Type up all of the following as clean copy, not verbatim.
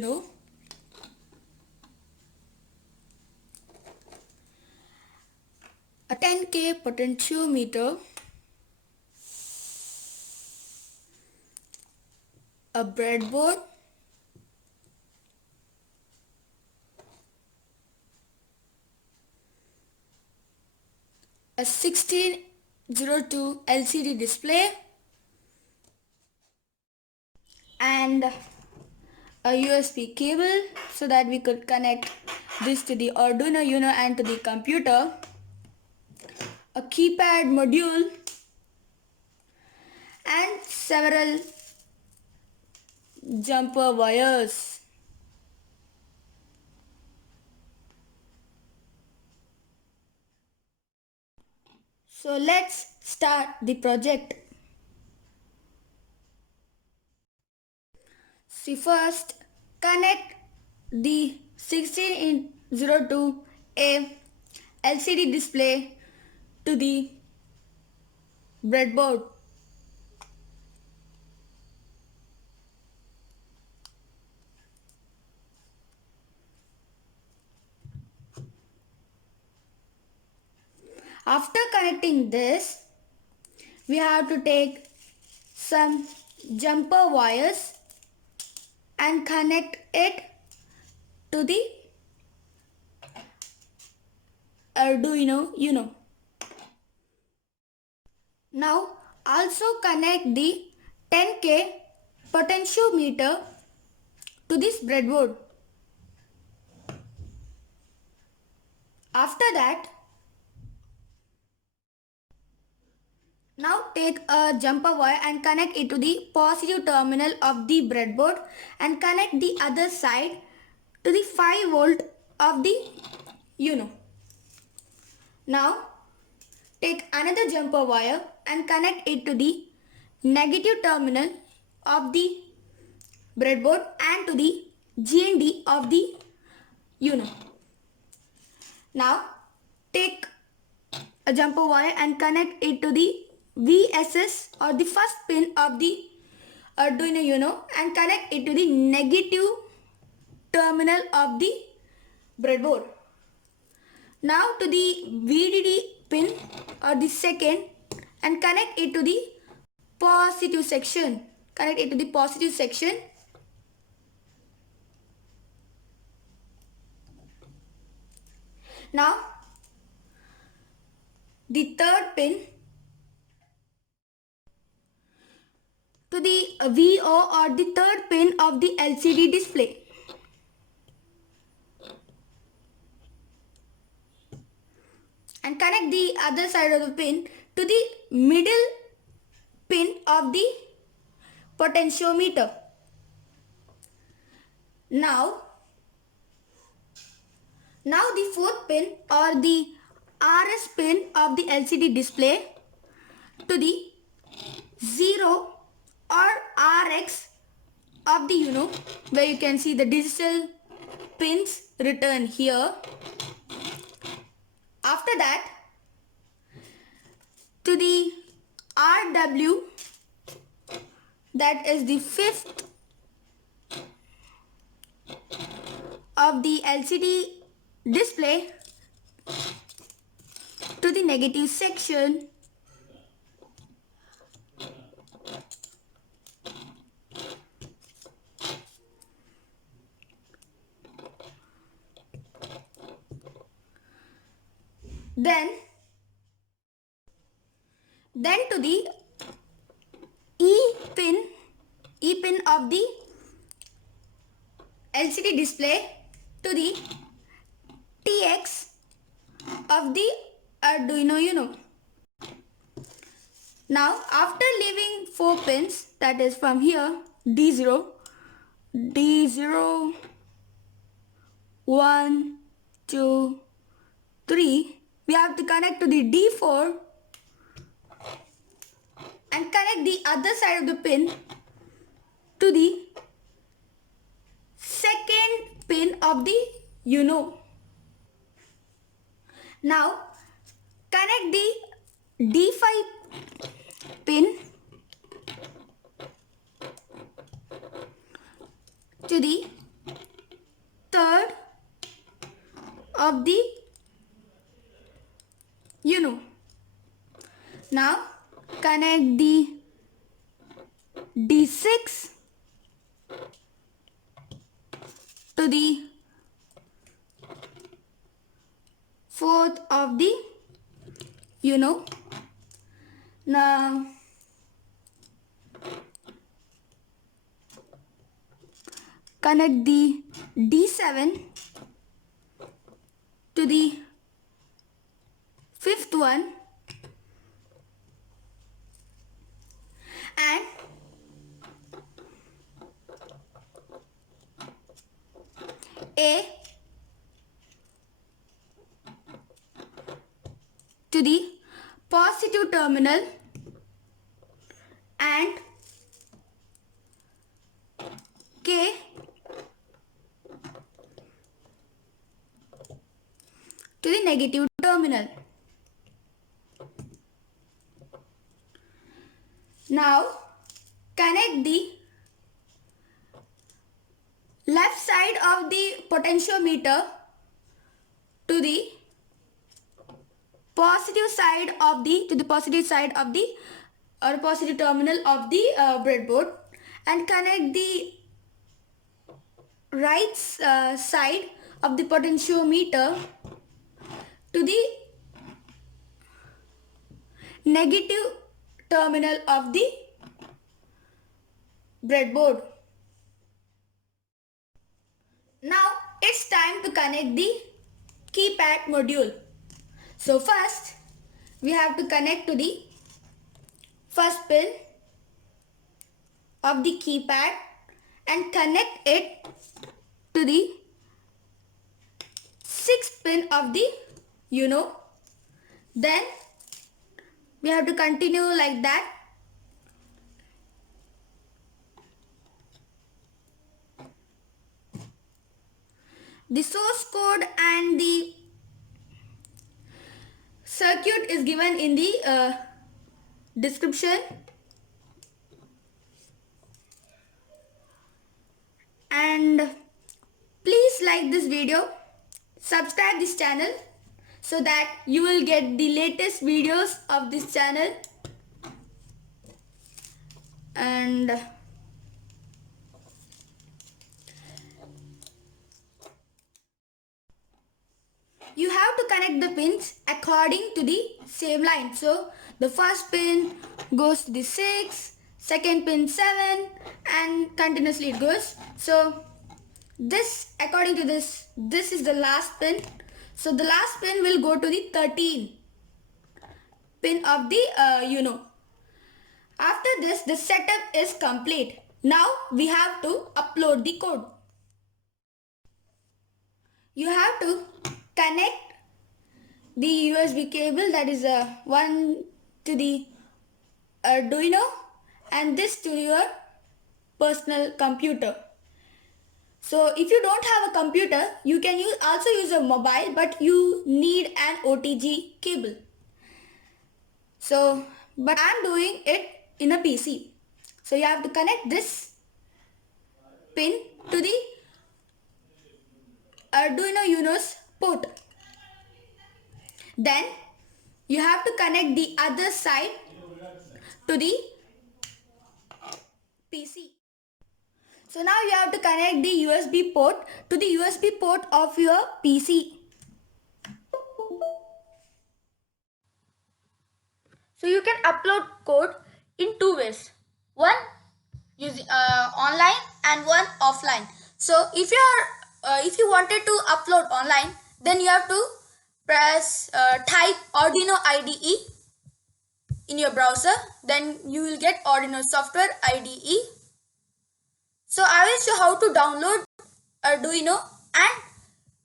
Uno. A 10K potentiometer, a breadboard, a 1602 LCD display, and a USB cable so that we could connect this to the Arduino Uno and to the computer, a keypad module, and several jumper wires. So let's start the project. See, first connect the 1602A LCD display to the breadboard. After connecting this, we have to take some jumper wires and connect it to the Arduino Uno. Now also connect the 10K potentiometer to this breadboard. After that, now take a jumper wire and connect it to the positive terminal of the breadboard and connect the other side to the 5 volt of the Uno. Now take another jumper wire and connect it to the negative terminal of the breadboard and to the GND of the Uno. Now take a jumper wire and connect it to the VSS or the first pin of the Arduino Uno and connect it to the negative terminal of the breadboard. Now to the VDD pin or the second and connect it to the positive section. Connect it to the positive section. Now the third pin to the VO or the third pin of the LCD display. And connect the other side of the pin to the middle pin of the potentiometer. Now the fourth pin or the RS pin of the LCD display to the 0 or RX of the Uno, where you can see the digital pins written here. After that, to the RW, that is the fifth of the LCD display, to the negative section. Then to the E pin of the LCD display to the TX of the Arduino Uno. Now after leaving 4 pins, that is from here D0, 1, 2, 3, we have to connect to the D4 and connect the other side of the pin to the second pin of the Uno. Now connect the D5 pin to the of the UNO. Now connect the D6 to the fourth of the UNO. Now connect the D7 to the fifth one and A to the positive terminal and K to the negative terminal. Now connect the left side of the potentiometer to the positive side of the positive terminal of the breadboard, and connect the right side of the potentiometer to the negative terminal of the breadboard. Now it's time to connect the keypad module. So first we have to connect to the first pin of the keypad and connect it to the sixth pin of the UNO. Then we have to continue like that. The source code and the circuit is given in the description. And please like this video, subscribe this channel so that you will get the latest videos of this channel. And you have to connect the pins according to the same line. So the first pin goes to the 6, second pin 7, and continuously it goes. So this, according to this is the last pin. So the last pin will go to the 13 pin of the UNO. After this, the setup is complete. Now we have to upload the code. You have to connect the USB cable, that is one to the Arduino and this to your personal computer. So if you don't have a computer, you can also use a mobile, but you need an OTG cable. So, but I'm doing it in a PC. So you have to connect this pin to the Arduino UNO's port. Then you have to connect the other side to the PC. So now you have to connect the USB port to the USB port of your PC. So you can upload code in two ways. One using online and one offline. So if you wanted to upload online, then you have to type Arduino IDE in your browser. Then you will get Arduino software IDE. So I will show how to download Arduino and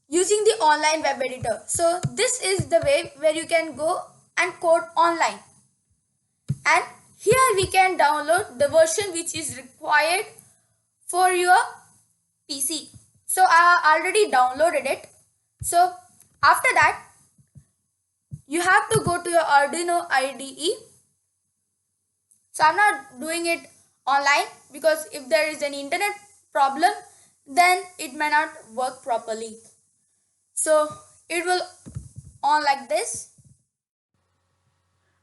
using the online web editor. So this is the way where you can go and code online. And here we can download the version which is required for your PC. So I already downloaded it. So after that, you have to go to your Arduino IDE. So I'm not doing it online because if there is an internet problem, then it may not work properly. So it will on like this.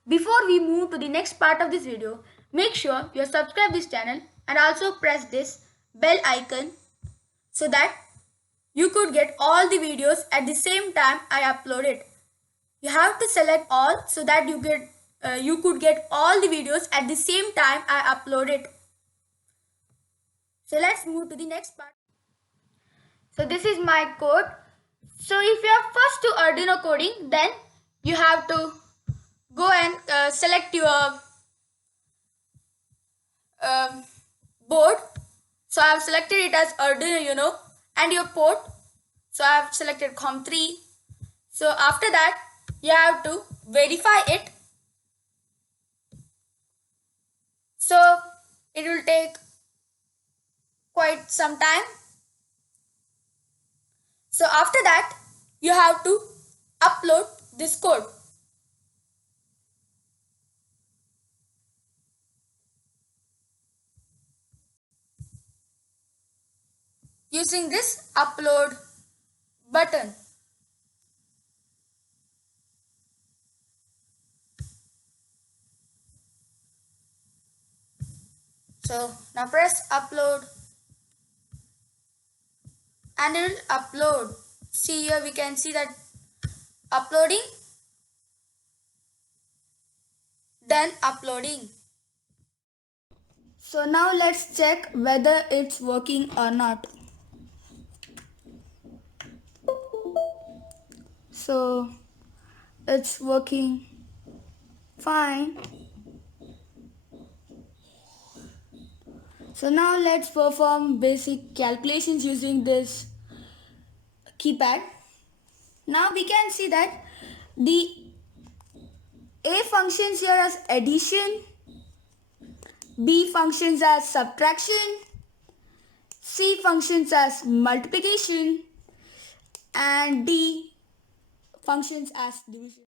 Before we move to the next part of this video, make sure you subscribe this channel and also press this bell icon so that you could get all the videos at the same time I upload it. You have to select all so that you could get all the videos at the same time I upload it. So let's move to the next part. So this is my code. So if you are first to Arduino coding, then you have to go and select your um, board. So I have selected it as Arduino Uno and your port. So I have selected COM3. So after that, you have to verify it. So it will take quite some time. So after that, you have to upload this code. Using this upload button. So now press upload and it will upload. See here we can see that uploading, then uploading. So now let's check whether it's working or not. So it's working fine. So now let's perform basic calculations using this keypad. Now we can see that the A functions here as addition, B functions as subtraction, C functions as multiplication, and D functions as division.